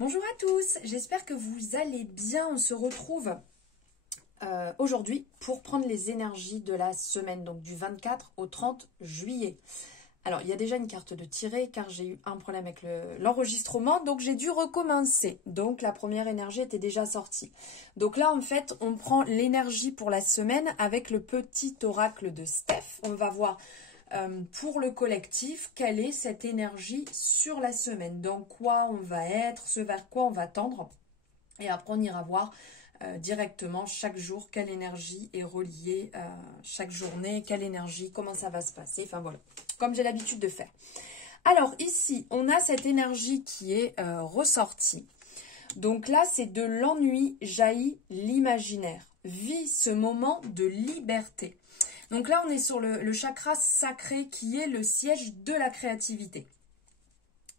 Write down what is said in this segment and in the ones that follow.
Bonjour à tous, j'espère que vous allez bien. On se retrouve aujourd'hui pour prendre les énergies de la semaine, donc du 24 au 30 juillet. Alors, il y a déjà une carte de tirée car j'ai eu un problème avec l'enregistrement, donc j'ai dû recommencer. Donc, la première énergie était déjà sortie. Donc là, en fait, on prend l'énergie pour la semaine avec le petit oracle de Steph. On va voir pour le collectif, quelle est cette énergie sur la semaine, dans quoi on va être, ce vers quoi on va tendre. Et après, on ira voir directement chaque jour quelle énergie est reliée chaque journée, quelle énergie, comment ça va se passer. Enfin voilà, comme j'ai l'habitude de faire. Alors ici, on a cette énergie qui est ressortie. Donc là, c'est de l'ennui jaillit l'imaginaire. Vis ce moment de liberté. Donc là, on est sur le chakra sacré qui est le siège de la créativité.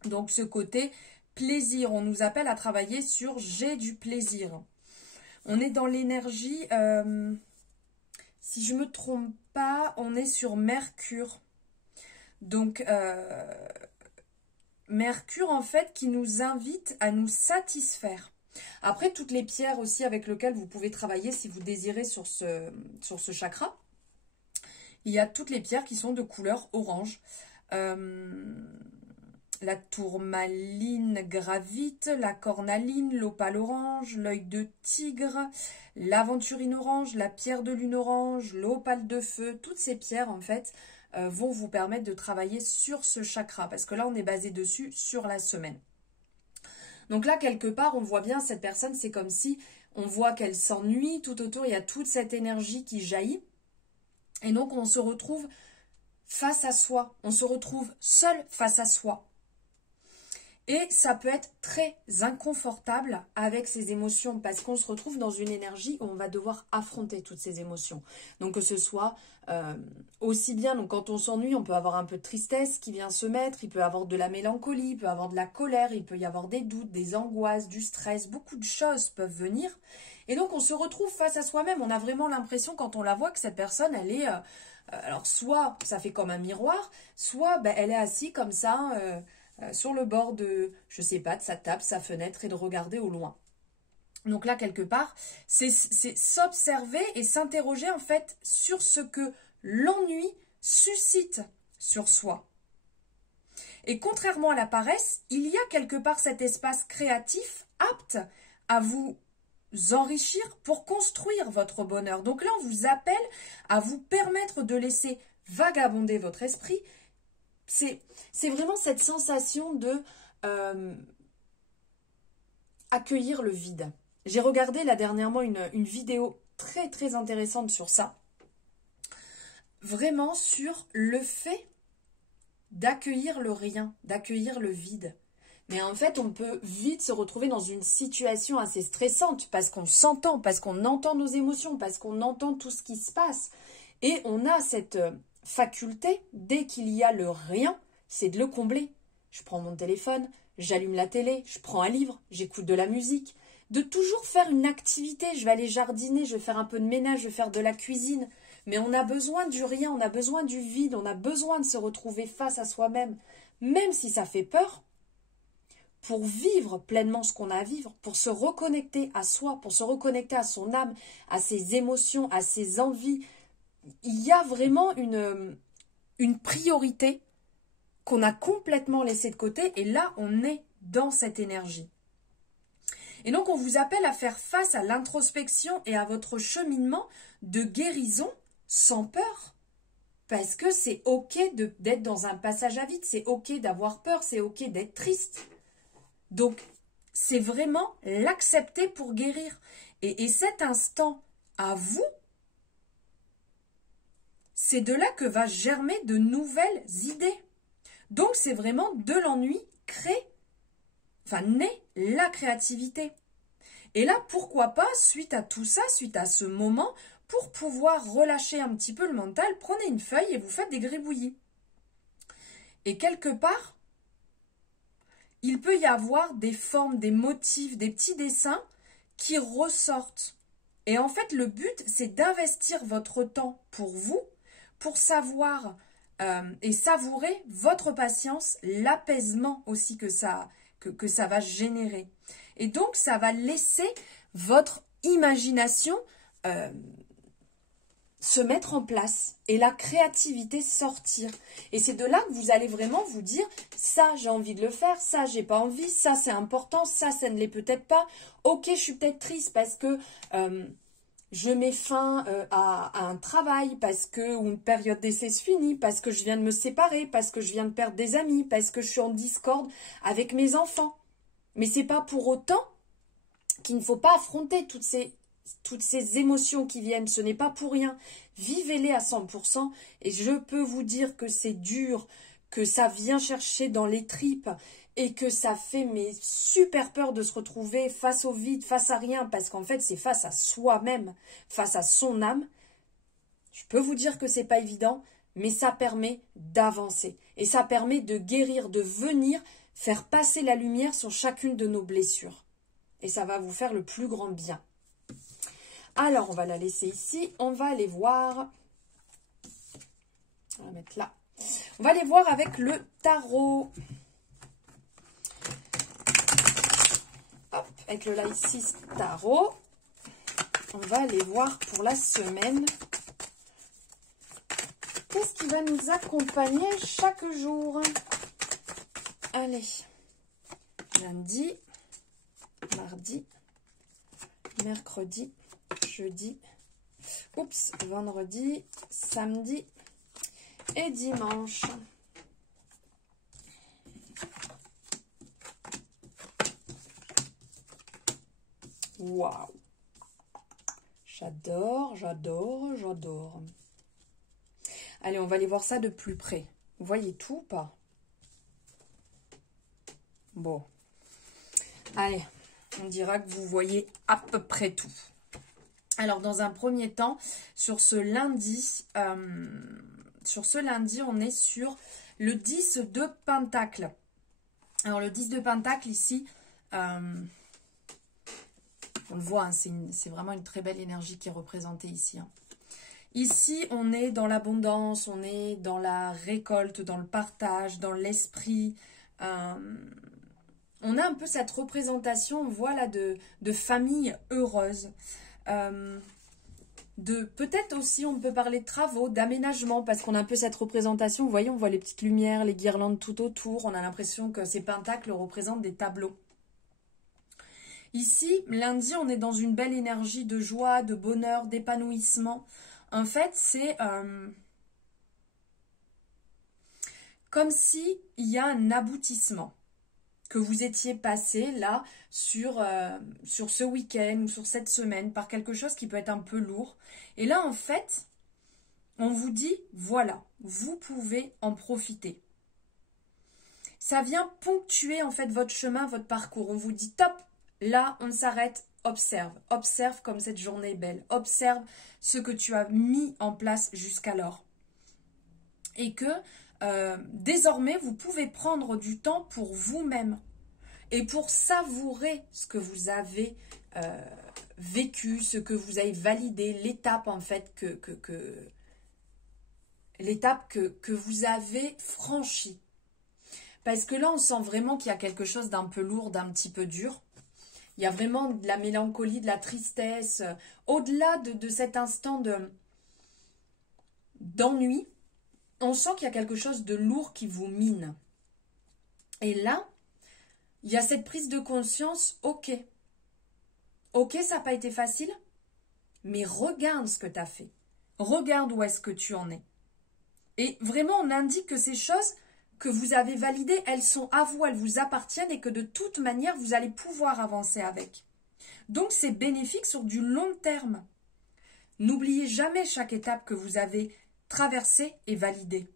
Donc ce côté plaisir, on nous appelle à travailler sur j'ai du plaisir. On est dans l'énergie, si je ne me trompe pas, on est sur Mercure. Donc Mercure en fait qui nous invite à nous satisfaire. Après, toutes les pierres aussi avec lesquelles vous pouvez travailler si vous désirez sur ce chakra. Il y a toutes les pierres qui sont de couleur orange. La tourmaline gravite, la cornaline, l'opale orange, l'œil de tigre, l'aventurine orange, la pierre de lune orange, l'opale de feu. Toutes ces pierres, en fait, vont vous permettre de travailler sur ce chakra. Parce que là, on est basé dessus sur la semaine. Donc là, quelque part, on voit bien cette personne, c'est comme si on voit qu'elle s'ennuie. Tout autour, il y a toute cette énergie qui jaillit. Et donc, on se retrouve face à soi. On se retrouve seul face à soi. Et ça peut être très inconfortable avec ces émotions parce qu'on se retrouve dans une énergie où on va devoir affronter toutes ces émotions. Donc, que ce soit aussi bien, donc quand on s'ennuie, on peut avoir un peu de tristesse qui vient se mettre, il peut y avoir de la mélancolie, il peut y avoir de la colère, il peut y avoir des doutes, des angoisses, du stress, beaucoup de choses peuvent venir. Et donc, on se retrouve face à soi-même. On a vraiment l'impression, quand on la voit, que cette personne, elle est... alors, soit ça fait comme un miroir, soit elle est assise comme ça, sur le bord de, je sais pas, de sa table, sa fenêtre, et de regarder au loin. Donc là, quelque part, c'est s'observer et s'interroger, en fait, sur ce que l'ennui suscite sur soi. Et contrairement à la paresse, il y a quelque part cet espace créatif apte à vous enrichir pour construire votre bonheur. Donc là, on vous appelle à vous permettre de laisser vagabonder votre esprit. C'est vraiment cette sensation de accueillir le vide. J'ai regardé là dernièrement une vidéo très très intéressante sur ça. Vraiment sur le fait d'accueillir le rien, d'accueillir le vide. Mais en fait, on peut vite se retrouver dans une situation assez stressante parce qu'on s'entend, parce qu'on entend nos émotions, parce qu'on entend tout ce qui se passe. Et on a cette faculté, dès qu'il y a le rien, c'est de le combler. Je prends mon téléphone, j'allume la télé, je prends un livre, j'écoute de la musique. De toujours faire une activité, je vais aller jardiner, je vais faire un peu de ménage, je vais faire de la cuisine. Mais on a besoin du rien, on a besoin du vide, on a besoin de se retrouver face à soi-même. Même si ça fait peur, pour vivre pleinement ce qu'on a à vivre, pour se reconnecter à soi, pour se reconnecter à son âme, à ses émotions, à ses envies, il y a vraiment une priorité qu'on a complètement laissée de côté et là, on est dans cette énergie. Et donc, on vous appelle à faire face à l'introspection et à votre cheminement de guérison sans peur. Parce que c'est ok d'être dans un passage à vide, c'est ok d'avoir peur, c'est ok d'être triste. Donc, c'est vraiment l'accepter pour guérir. Et cet instant à vous, c'est de là que va germer de nouvelles idées. Donc, c'est vraiment de l'ennui naît la créativité. Et là, pourquoi pas, suite à tout ça, suite à ce moment, pour pouvoir relâcher un petit peu le mental, prenez une feuille et vous faites des gribouillis. Et quelque part, il peut y avoir des formes, des motifs, des petits dessins qui ressortent. Et en fait, le but, c'est d'investir votre temps pour vous, pour savoir et savourer votre patience, l'apaisement aussi que ça que ça va générer. Et donc, ça va laisser votre imagination se mettre en place et la créativité sortir. Et c'est de là que vous allez vraiment vous dire, ça j'ai envie de le faire, ça j'ai pas envie, ça c'est important, ça ne l'est peut-être pas. Ok, je suis peut-être triste parce que je mets fin à un travail, parce que une période d'essai se finit, parce que je viens de me séparer, parce que je viens de perdre des amis, parce que je suis en discorde avec mes enfants. Mais c'est pas pour autant qu'il ne faut pas affronter toutes ces émotions qui viennent. Ce n'est pas pour rien. Vivez-les à 100%. Et je peux vous dire que c'est dur, que ça vient chercher dans les tripes et que ça fait super peur de se retrouver face au vide, face à rien, parce qu'en fait, c'est face à soi-même, face à son âme. Je peux vous dire que c'est pas évident, mais ça permet d'avancer. Et ça permet de guérir, de venir faire passer la lumière sur chacune de nos blessures. Et ça va vous faire le plus grand bien. Alors, on va la laisser ici. On va aller voir. On va la mettre là. On va aller voir avec le tarot. Hop, avec le Light 6 tarot. On va aller voir pour la semaine. Qu'est-ce qui va nous accompagner chaque jour? Allez. Lundi, mardi, mercredi, jeudi, vendredi, samedi et dimanche. Waouh! J'adore, j'adore, j'adore. Allez, on va aller voir ça de plus près. Vous voyez tout ou pas? Bon. Allez, on dira que vous voyez à peu près tout. Alors, dans un premier temps, sur ce lundi, on est sur le 10 de Pentacle. Alors, le 10 de Pentacle, ici, on le voit, hein, c'est vraiment une très belle énergie qui est représentée ici. Hein. Ici, on est dans l'abondance, on est dans la récolte, dans le partage, dans l'esprit. On a un peu cette représentation, voilà, de famille heureuse. Peut-être aussi, on peut parler de travaux, d'aménagement, parce qu'on a un peu cette représentation. Vous voyez, on voit les petites lumières, les guirlandes tout autour. On a l'impression que ces pentacles représentent des tableaux. Ici, lundi, on est dans une belle énergie de joie, de bonheur, d'épanouissement. En fait, c'est comme s'il y a un aboutissement que vous étiez passé là sur ce week-end ou sur cette semaine par quelque chose qui peut être un peu lourd. Et là, en fait, on vous dit, voilà, vous pouvez en profiter. Ça vient ponctuer en fait votre chemin, votre parcours. On vous dit, top, là, on s'arrête, observe. Observe comme cette journée est belle. Observe ce que tu as mis en place jusqu'alors. Et que désormais, vous pouvez prendre du temps pour vous-même et pour savourer ce que vous avez vécu, ce que vous avez validé, l'étape en fait l'étape que vous avez franchie. Parce que là, on sent vraiment qu'il y a quelque chose d'un peu lourd, d'un petit peu dur. Il y a vraiment de la mélancolie, de la tristesse. Au-delà de cet instant d'ennui, on sent qu'il y a quelque chose de lourd qui vous mine. Et là, il y a cette prise de conscience, ok. Ok, ça n'a pas été facile, mais regarde ce que tu as fait. Regarde où est-ce que tu en es. Et vraiment, on indique que ces choses que vous avez validées, elles sont à vous, elles vous appartiennent et que de toute manière, vous allez pouvoir avancer avec. Donc, c'est bénéfique sur du long terme. N'oubliez jamais chaque étape que vous avez traversée et validée.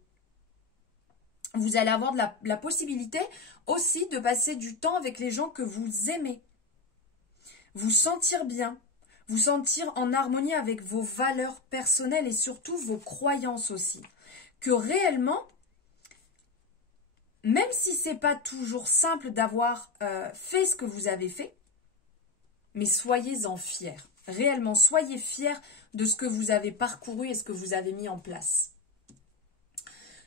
Vous allez avoir de la possibilité aussi de passer du temps avec les gens que vous aimez. Vous sentir bien, vous sentir en harmonie avec vos valeurs personnelles et surtout vos croyances aussi. Que réellement, même si ce n'est pas toujours simple d'avoir fait ce que vous avez fait, mais soyez-en fiers. Réellement, soyez fiers de ce que vous avez parcouru et ce que vous avez mis en place.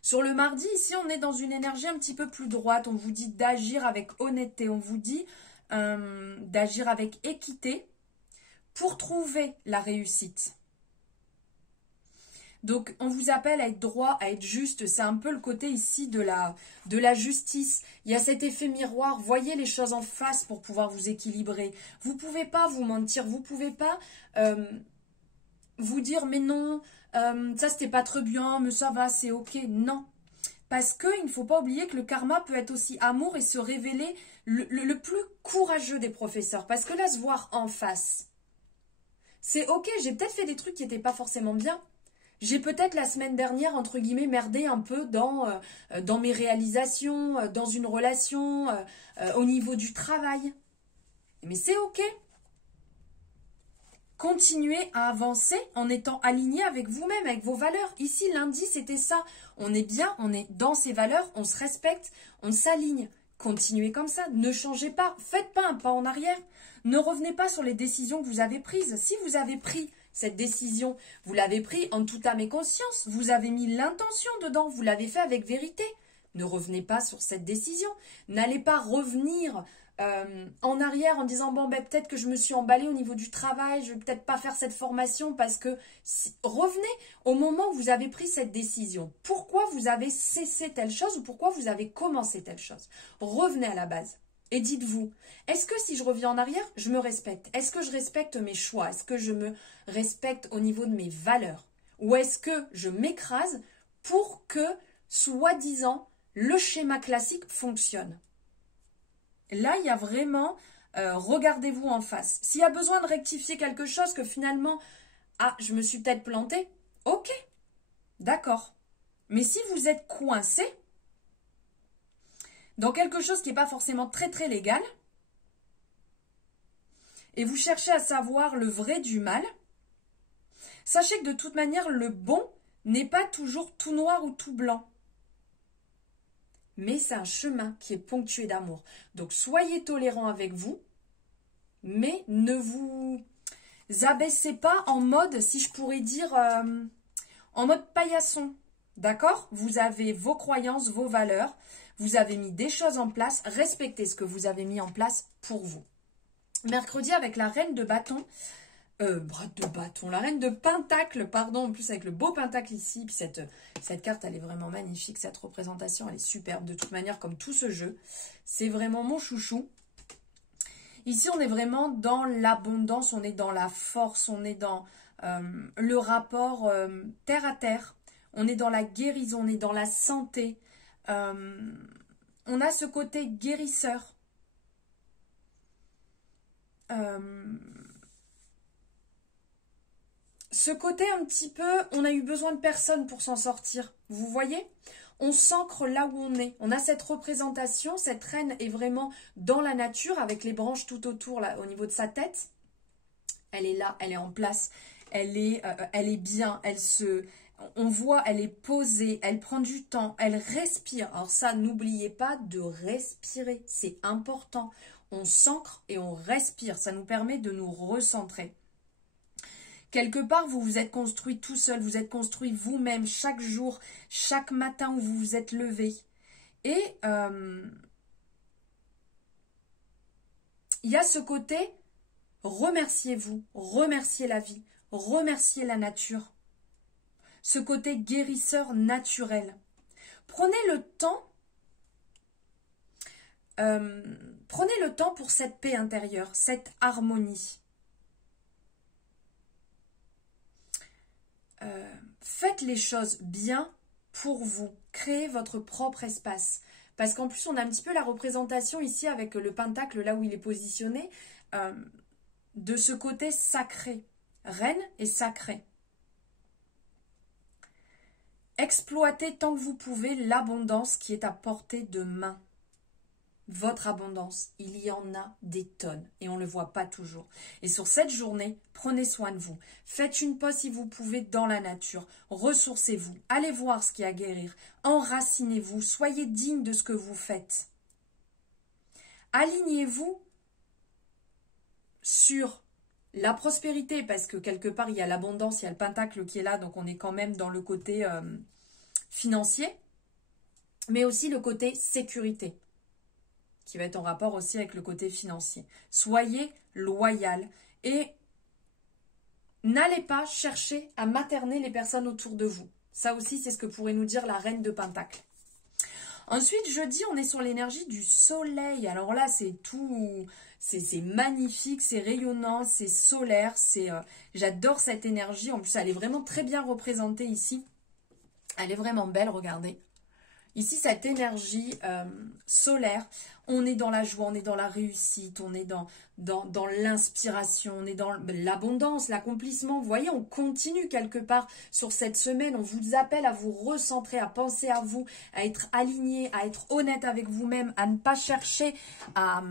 Sur le mardi, ici, on est dans une énergie un petit peu plus droite. On vous dit d'agir avec honnêteté. On vous dit d'agir avec équité pour trouver la réussite. Donc, on vous appelle à être droit, à être juste. C'est un peu le côté ici de la justice. Il y a cet effet miroir. Voyez les choses en face pour pouvoir vous équilibrer. Vous ne pouvez pas vous mentir. Vous ne pouvez pas vous dire, mais non, ça c'était pas très bien, mais ça va, c'est ok. Non. Parce qu'il ne faut pas oublier que le karma peut être aussi amour et se révéler le plus courageux des professeurs. Parce que là, se voir en face, c'est ok, j'ai peut-être fait des trucs qui n'étaient pas forcément bien. J'ai peut-être la semaine dernière, entre guillemets, merdé un peu dans mes réalisations, dans une relation, au niveau du travail. Mais c'est ok. Continuez à avancer en étant aligné avec vous-même, avec vos valeurs. Ici, lundi, c'était ça. On est bien, on est dans ses valeurs, on se respecte, on s'aligne. Continuez comme ça, ne changez pas, faites pas un pas en arrière. Ne revenez pas sur les décisions que vous avez prises. Si vous avez pris cette décision, vous l'avez prise en toute âme et conscience. Vous avez mis l'intention dedans, vous l'avez fait avec vérité. Ne revenez pas sur cette décision. N'allez pas revenir en arrière en disant bon ben peut-être que je me suis emballée au niveau du travail, je vais peut-être pas faire cette formation parce que revenez au moment où vous avez pris cette décision. Pourquoi vous avez cessé telle chose ou pourquoi vous avez commencé telle chose? Revenez à la base et dites-vous, est-ce que si je reviens en arrière, je me respecte? Est-ce que je respecte mes choix? Est-ce que je me respecte au niveau de mes valeurs? Ou est-ce que je m'écrase pour que, soi-disant, le schéma classique fonctionne? Là, il y a vraiment, regardez-vous en face. S'il y a besoin de rectifier quelque chose, que finalement, ah, je me suis peut-être plantée, ok, d'accord. Mais si vous êtes coincé dans quelque chose qui n'est pas forcément très très légal, et vous cherchez à savoir le vrai du mal, sachez que de toute manière, le bon n'est pas toujours tout noir ou tout blanc. Mais c'est un chemin qui est ponctué d'amour. Donc, soyez tolérants avec vous, mais ne vous abaissez pas en mode, si je pourrais dire, en mode paillasson. D'accord? Vous avez vos croyances, vos valeurs, vous avez mis des choses en place, respectez ce que vous avez mis en place pour vous. Mercredi, avec la reine de bâton, la reine de pentacle, pardon, en plus avec le beau pentacle ici, puis cette carte, elle est vraiment magnifique, cette représentation, elle est superbe, de toute manière, comme tout ce jeu, c'est vraiment mon chouchou. Ici, on est vraiment dans l'abondance, on est dans la force, on est dans le rapport terre à terre, on est dans la guérison, on est dans la santé, on a ce côté guérisseur, ce côté un petit peu, on a eu besoin de personne pour s'en sortir. Vous voyez? On s'ancre là où on est. On a cette représentation, cette reine est vraiment dans la nature avec les branches tout autour là, au niveau de sa tête. Elle est là, elle est en place, elle est bien, on voit, elle est posée, elle prend du temps, elle respire. Alors ça, n'oubliez pas de respirer, c'est important. On s'ancre et on respire, ça nous permet de nous recentrer. Quelque part, vous vous êtes construit tout seul, vous êtes construit vous-même chaque jour, chaque matin où vous vous êtes levé. Et il y a ce côté, remerciez-vous, remerciez la vie, remerciez la nature. Ce côté guérisseur naturel. Prenez le temps pour cette paix intérieure, cette harmonie. Faites les choses bien pour vous. Créez votre propre espace. Parce qu'en plus, on a un petit peu la représentation ici avec le pentacle, là où il est positionné, de ce côté sacré. Reine et sacré. Exploitez tant que vous pouvez l'abondance qui est à portée de main. Votre abondance, il y en a des tonnes et on ne le voit pas toujours. Et sur cette journée, prenez soin de vous. Faites une pause si vous pouvez dans la nature. Ressourcez-vous. Allez voir ce qu'il y a à guérir. Enracinez-vous. Soyez digne de ce que vous faites. Alignez-vous sur la prospérité parce que quelque part, il y a l'abondance, il y a le pentacle qui est là. Donc, on est quand même dans le côté financier. mais aussi le côté sécurité, qui va être en rapport aussi avec le côté financier. Soyez loyal et n'allez pas chercher à materner les personnes autour de vous. Ça aussi, c'est ce que pourrait nous dire la reine de Pentacle. Ensuite, jeudi, on est sur l'énergie du soleil. Alors là, c'est tout, c'est magnifique, c'est rayonnant, c'est solaire. J'adore cette énergie. En plus, elle est vraiment très bien représentée ici. Elle est vraiment belle, regardez. Ici, cette énergie solaire, on est dans la joie, on est dans la réussite, on est dans l'inspiration, on est dans l'abondance, l'accomplissement. Vous voyez, on continue quelque part sur cette semaine. On vous appelle à vous recentrer, à penser à vous, à être aligné, à être honnête avec vous-même, à ne pas chercher à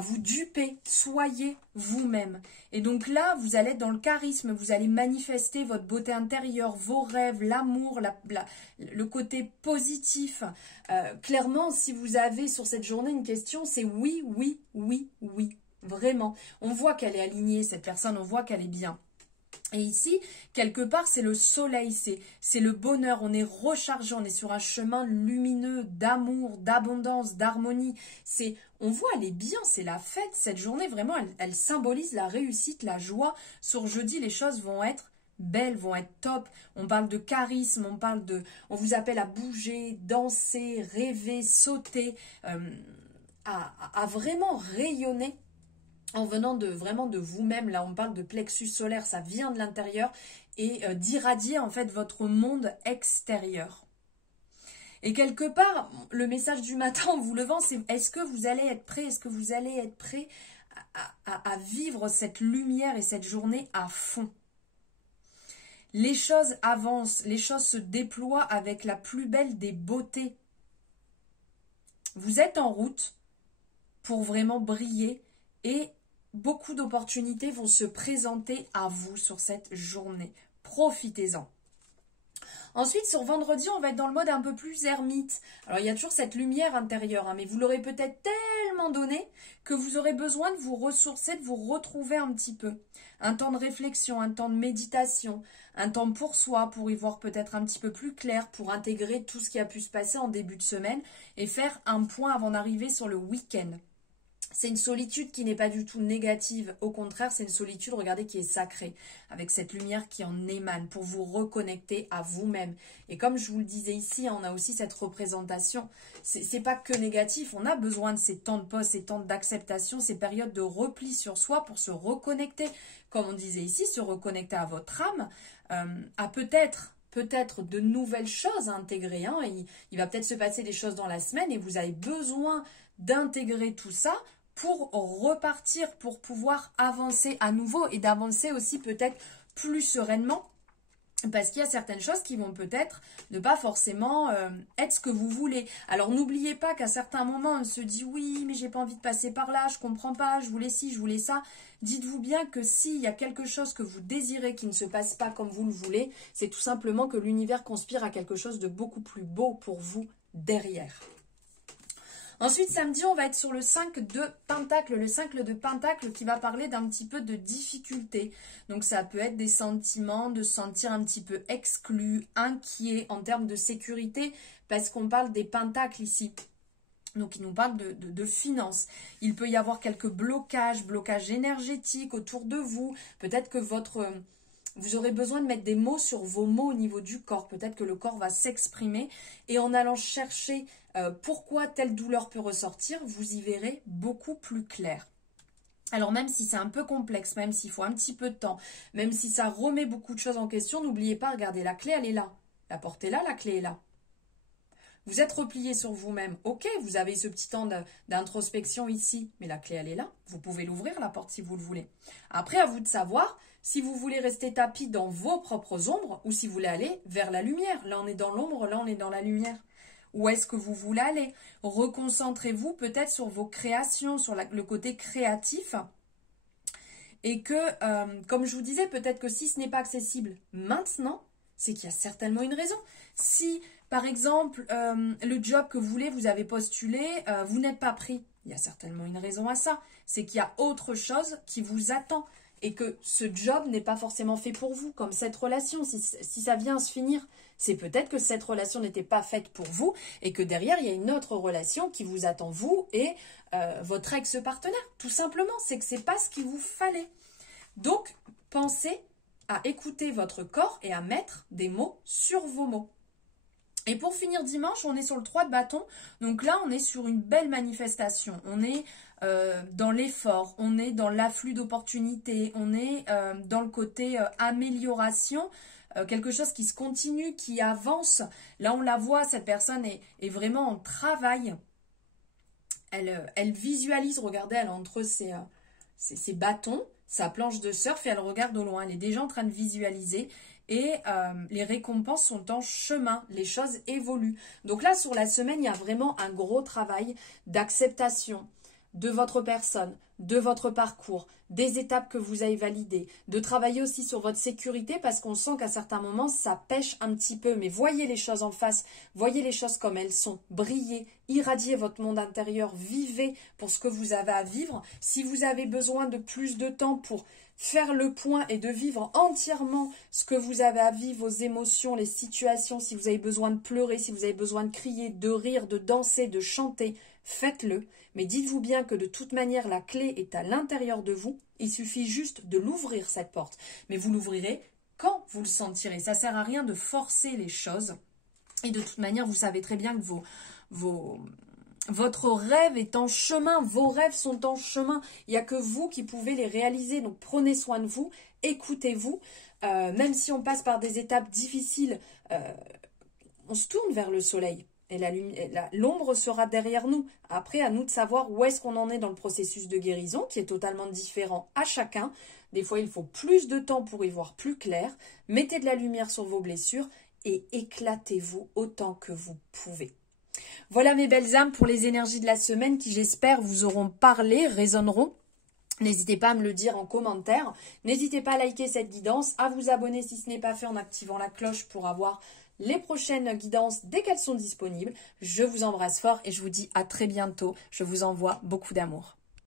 vous duper. Soyez vous-même. Et donc là, vous allez être dans le charisme, vous allez manifester votre beauté intérieure, vos rêves, l'amour, le côté positif. Clairement, si vous avez sur cette journée une question, c'est oui, oui, oui, oui. Vraiment. On voit qu'elle est alignée, cette personne, on voit qu'elle est bien. Et ici, quelque part, c'est le soleil, c'est le bonheur, on est rechargé, on est sur un chemin lumineux d'amour, d'abondance, d'harmonie. On voit, elle est bien, c'est la fête. Cette journée, vraiment, elle symbolise la réussite, la joie. Sur jeudi, les choses vont être belles, vont être top. On parle de charisme, on vous appelle à bouger, danser, rêver, sauter, à vraiment rayonner. En venant vraiment de vous-même, là on parle de plexus solaire, ça vient de l'intérieur et d'irradier en fait votre monde extérieur. Et quelque part, le message du matin en vous levant, c'est est-ce que vous allez être prêt, est-ce que vous allez être prêt à vivre cette lumière et cette journée à fond. Les choses avancent, les choses se déploient avec la plus belle des beautés. Vous êtes en route pour vraiment briller et beaucoup d'opportunités vont se présenter à vous sur cette journée. Profitez-en. Ensuite, sur vendredi, on va être dans le mode un peu plus ermite. Alors, il y a toujours cette lumière intérieure, hein, mais vous l'aurez peut-être tellement donné que vous aurez besoin de vous ressourcer, de vous retrouver un petit peu. Un temps de réflexion, un temps de méditation, un temps pour soi, pour y voir peut-être un petit peu plus clair, pour intégrer tout ce qui a pu se passer en début de semaine et faire un point avant d'arriver sur le week-end. C'est une solitude qui n'est pas du tout négative, au contraire, c'est une solitude, regardez, qui est sacrée, avec cette lumière qui en émane, pour vous reconnecter à vous-même. Et comme je vous le disais ici, on a aussi cette représentation, c'est pas que négatif, on a besoin de ces temps de pause, ces temps d'acceptation, ces périodes de repli sur soi pour se reconnecter, comme on disait ici, se reconnecter à votre âme, à peut-être de nouvelles choses à intégrer. Hein. Il va peut-être se passer des choses dans la semaine et vous avez besoin d'intégrer tout ça pour repartir, pour pouvoir avancer à nouveau et d'avancer aussi peut-être plus sereinement. Parce qu'il y a certaines choses qui vont peut-être ne pas forcément être ce que vous voulez. Alors n'oubliez pas qu'à certains moments, on se dit « oui, mais j'ai pas envie de passer par là, je comprends pas, je voulais ci, je voulais ça ». Dites-vous bien que s'il y a quelque chose que vous désirez qui ne se passe pas comme vous le voulez, c'est tout simplement que l'univers conspire à quelque chose de beaucoup plus beau pour vous derrière. Ensuite, samedi, on va être sur le 5 de Pentacle. Le 5 de Pentacle qui va parler d'un petit peu de difficulté. Donc, ça peut être des sentiments de se sentir un petit peu exclu, inquiet en termes de sécurité, parce qu'on parle des pentacles ici. Donc, il nous parle de finances. Il peut y avoir quelques blocages énergétiques autour de vous. Peut-être que vous aurez besoin de mettre des mots sur vos mots au niveau du corps. Peut-être que le corps va s'exprimer. Et en allant chercher pourquoi telle douleur peut ressortir, vous y verrez beaucoup plus clair. Alors même si c'est un peu complexe, même s'il faut un petit peu de temps, même si ça remet beaucoup de choses en question, n'oubliez pas, regardez, la clé, elle est là. La porte est là, la clé est là. Vous êtes replié sur vous-même. Ok, vous avez ce petit temps d'introspection ici, mais la clé, elle est là. Vous pouvez l'ouvrir, la porte, si vous le voulez. Après, à vous de savoir si vous voulez rester tapis dans vos propres ombres ou si vous voulez aller vers la lumière. Là, on est dans l'ombre, là, on est dans la lumière. Où est-ce que vous voulez aller? Reconcentrez-vous peut-être sur vos créations, sur le côté créatif. Et que, comme je vous disais, peut-être que si ce n'est pas accessible maintenant, c'est qu'il y a certainement une raison. Si, par exemple, le job que vous voulez, vous avez postulé, vous n'êtes pas pris, il y a certainement une raison à ça. C'est qu'il y a autre chose qui vous attend. et que ce job n'est pas forcément fait pour vous, comme cette relation. Si ça vient à se finir, c'est peut-être que cette relation n'était pas faite pour vous et que derrière, il y a une autre relation qui vous attend, vous et votre ex-partenaire. Tout simplement, c'est que ce n'est pas ce qu'il vous fallait. Donc, pensez à écouter votre corps et à mettre des mots sur vos mots. Et pour finir dimanche, on est sur le 3 de bâton. Donc là, on est sur une belle manifestation. On est dans l'effort, on est dans l'afflux d'opportunités, on est dans le côté amélioration, quelque chose qui se continue, qui avance. Là, on la voit, cette personne est vraiment en travail. Elle visualise, regardez, elle est entre ses bâtons, sa planche de surf et elle regarde au loin. Elle est déjà en train de visualiser. Et les récompenses sont en chemin, les choses évoluent. Donc là, sur la semaine, il y a vraiment un gros travail d'acceptation de votre personne, de votre parcours, des étapes que vous avez validées, de travailler aussi sur votre sécurité parce qu'on sent qu'à certains moments, ça pêche un petit peu. Mais voyez les choses en face, voyez les choses comme elles sont, brillez, irradiez votre monde intérieur, vivez pour ce que vous avez à vivre. Si vous avez besoin de plus de temps pour faire le point et de vivre entièrement ce que vous avez à vivre, vos émotions, les situations, si vous avez besoin de pleurer, si vous avez besoin de crier, de rire, de danser, de chanter, faites-le. Mais dites-vous bien que de toute manière, la clé est à l'intérieur de vous. Il suffit juste de l'ouvrir, cette porte. Mais vous l'ouvrirez quand vous le sentirez. Ça ne sert à rien de forcer les choses. Et de toute manière, vous savez très bien que votre rêve est en chemin, vos rêves sont en chemin. Il n'y a que vous qui pouvez les réaliser. Donc prenez soin de vous, écoutez-vous. Même si on passe par des étapes difficiles, on se tourne vers le soleil. Et l'ombre sera derrière nous. Après, à nous de savoir où est-ce qu'on en est dans le processus de guérison, qui est totalement différent à chacun. Des fois, il faut plus de temps pour y voir plus clair. Mettez de la lumière sur vos blessures et éclatez-vous autant que vous pouvez. Voilà mes belles âmes pour les énergies de la semaine qui, j'espère, vous auront parlé, résonneront. N'hésitez pas à me le dire en commentaire. N'hésitez pas à liker cette guidance, à vous abonner si ce n'est pas fait en activant la cloche pour avoir les prochaines guidances dès qu'elles sont disponibles. Je vous embrasse fort et je vous dis à très bientôt. Je vous envoie beaucoup d'amour.